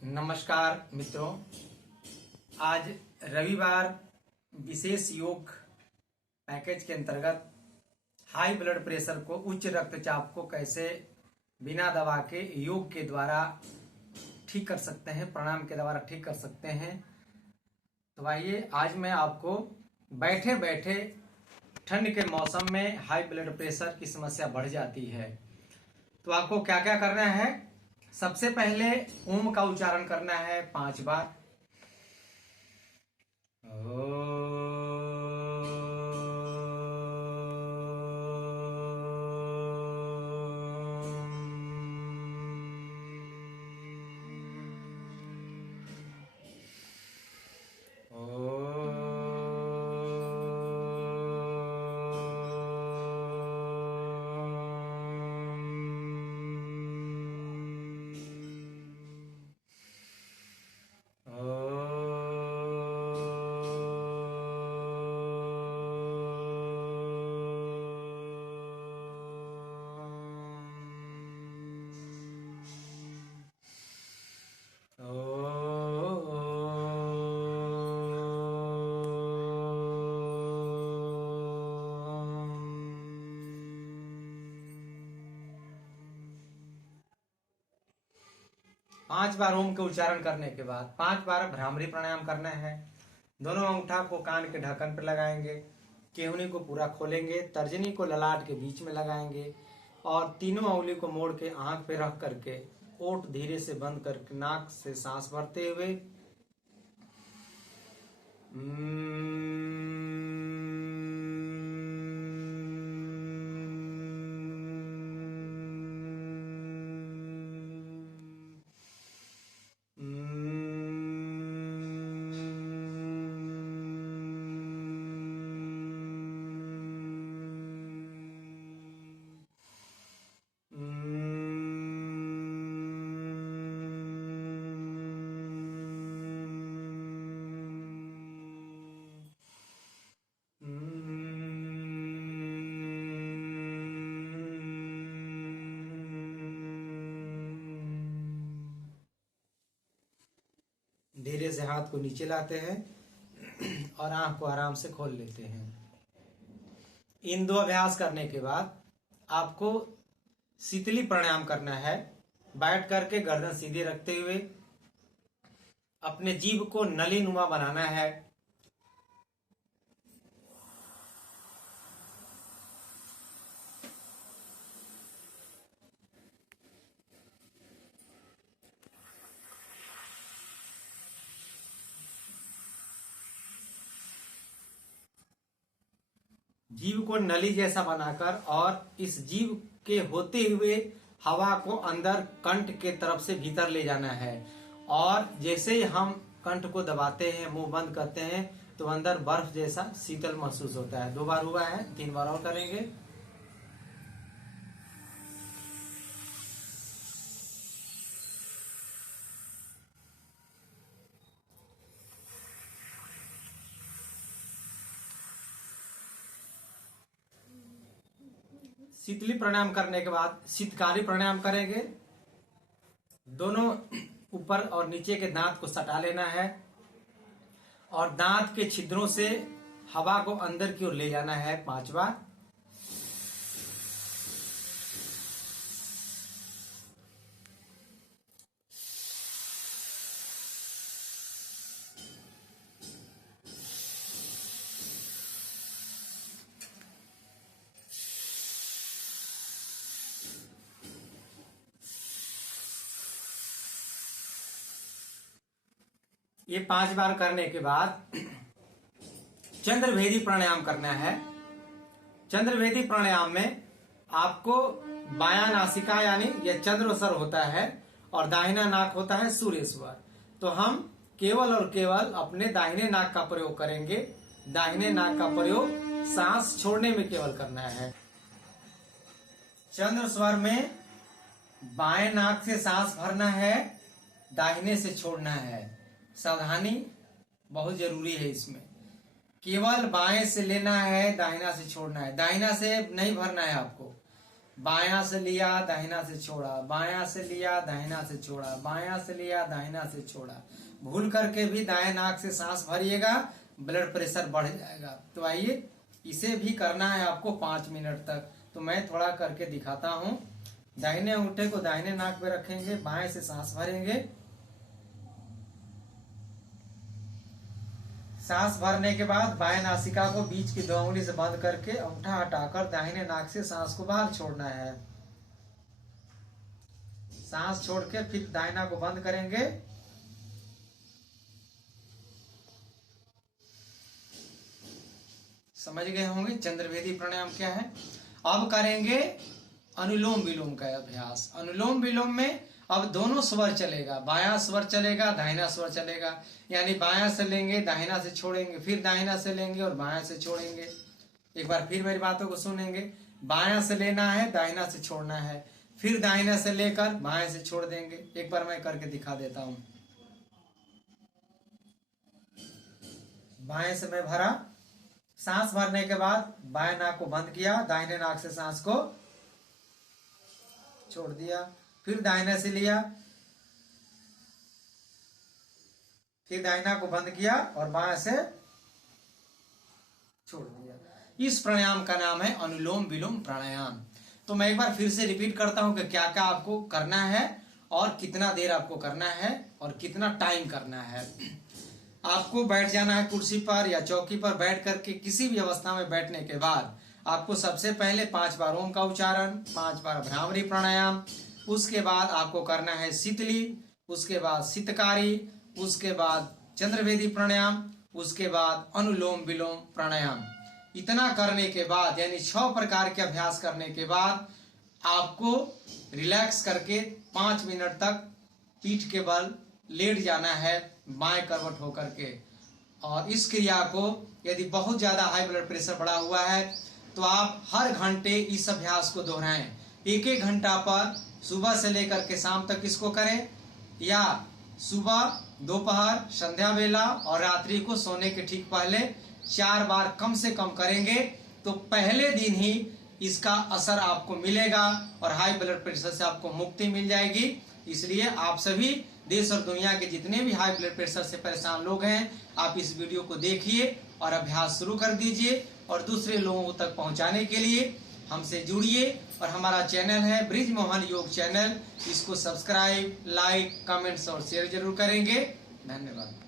नमस्कार मित्रों, आज रविवार विशेष योग पैकेज के अंतर्गत हाई ब्लड प्रेशर को, उच्च रक्तचाप को कैसे बिना दवा के योग के द्वारा ठीक कर सकते हैं, प्राणायाम के द्वारा ठीक कर सकते हैं। तो आइए, आज मैं आपको बैठे बैठे ठंड के मौसम में हाई ब्लड प्रेशर की समस्या बढ़ जाती है, तो आपको क्या क्या करना है। सबसे पहले ओम का उच्चारण करना है 5 बार। पांच बार ओम के उच्चारण करने के बाद 5 बार भ्रामरी प्राणायाम करना है। दोनों अंगूठा को कान के ढक्कन पर लगाएंगे, केहूनी को पूरा खोलेंगे, तर्जनी को ललाट के बीच में लगाएंगे और तीनों उंगली को मोड़ के आंख पे रख करके ओठ धीरे से बंद करके नाक से सांस भरते हुए धीरे से हाथ को नीचे लाते हैं और आंख को आराम से खोल लेते हैं। इन 2 अभ्यास करने के बाद आपको शीतली प्राणायाम करना है। बैठ करके गर्दन सीधे रखते हुए अपने जीभ को नलीनुमा बनाना है। जीभ को नली जैसा बनाकर और इस जीभ के होते हुए हवा को अंदर कंठ के तरफ से भीतर ले जाना है। और जैसे ही हम कंठ को दबाते हैं, मुंह बंद करते हैं, तो अंदर बर्फ जैसा शीतल महसूस होता है। 2 बार हुआ है, 3 बार और करेंगे। शीतली प्राणायाम करने के बाद शीतकारी प्राणायाम करेंगे। दोनों ऊपर और नीचे के दांत को सटा लेना है और दांत के छिद्रों से हवा को अंदर की ओर ले जाना है 5 बार। ये 5 बार करने के बाद चंद्रभेदी प्राणायाम करना है। चंद्रभेदी प्राणायाम में आपको बायां नासिका यानी यह चंद्र स्वर होता है और दाहिना नाक होता है सूर्य स्वर। तो हम केवल और केवल अपने दाहिने नाक का प्रयोग करेंगे। दाहिने नाक का प्रयोग सांस छोड़ने में केवल करना है। चंद्र स्वर में बाएं नाक से सांस भरना है, दाहिने से छोड़ना है। सावधानी बहुत जरूरी है इसमें। केवल बाएं से लेना है, दाहिना से छोड़ना है। दाहिना से नहीं भरना है आपको, बायां से लिया दाहिना से छोड़ा, बायां से लिया दाहिना से छोड़ा, बायां से लिया दाहिना से छोड़ा। भूल करके भी दाएं नाक से सांस भरिएगा, ब्लड प्रेशर बढ़ जाएगा। तो आइए इसे भी करना है आपको 5 मिनट तक। तो मैं थोड़ा करके दिखाता हूँ। दाहिने अंगूठे को दाहिने नाक पे रखेंगे, बाएं से सांस भरेंगे। सांस भरने के बाद बाएं नासिका को बीच की 2 उंगली से बंद करके अंगूठा हटाकर दाहिने नाक से सांस को बाहर छोड़ना है। सांस छोड़ के फिर दाहिना को बंद करेंगे। समझ गए होंगे चंद्रभेदी प्राणायाम क्या है। अब करेंगे अनुलोम विलोम का अभ्यास। अनुलोम विलोम में अब दोनों स्वर चलेगा, बायां स्वर चलेगा, दाहिना स्वर चलेगा। यानी बायां से लेंगे, दाहिना से छोड़ेंगे, फिर दाहिना से लेंगे और बायां से छोड़ेंगे। एक बार फिर मेरी बातों को सुनेंगे। बायां से लेना है, दाहिना से छोड़ना है, फिर दाहिना से लेकर बाएं से छोड़ देंगे। एक बार मैं करके दिखा देता हूं। बाएं से मैं भरा, सांस भरने के बाद बाएं नाक को बंद किया, दाहिने नाक से सांस को छोड़ दिया, फिर दाहिने से लिया, फिर दाहिना को बंद किया और बाएं से छोड़ दिया। इस प्राणायाम का नाम है अनुलोम विलोम प्राणायाम। तो मैं एक बार फिर से रिपीट करता हूं कि क्या क्या आपको करना है और कितना देर आपको करना है और कितना टाइम करना है। आपको बैठ जाना है कुर्सी पर या चौकी पर। बैठ करके किसी भी अवस्था में बैठने के बाद आपको सबसे पहले 5 बार ओम का उच्चारण, 5 बार भ्रामरी प्राणायाम, उसके बाद आपको करना है शीतली, उसके बाद शीतकारी, उसके बाद चंद्रभेदी प्राणायाम, उसके बाद अनुलोम विलोम प्राणायाम। इतना करने के बाद यानी 6 प्रकार के अभ्यास करने के बाद आपको रिलैक्स करके 5 मिनट तक पीठ के बल लेट जाना है बाएं करवट होकर के। और इस क्रिया को यदि बहुत ज्यादा हाई ब्लड प्रेशर बढ़ा हुआ है तो आप हर घंटे इस अभ्यास को दोहराएं। 1-1 घंटा पर सुबह से लेकर के शाम तक इसको करें, या सुबह, दोपहर, संध्या वेला और रात्रि को सोने के ठीक पहले 4 बार कम से कम करेंगे तो पहले दिन ही इसका असर आपको मिलेगा और हाई ब्लड प्रेशर से आपको मुक्ति मिल जाएगी। इसलिए आप सभी देश और दुनिया के जितने भी हाई ब्लड प्रेशर से परेशान लोग हैं, आप इस वीडियो को देखिए और अभ्यास शुरू कर दीजिए और दूसरे लोगों तक पहुंचाने के लिए हमसे जुड़िए। और हमारा चैनल है ब्रिज मोहन योग चैनल, इसको सब्सक्राइब, लाइक, कमेंट्स और शेयर जरूर करेंगे। धन्यवाद।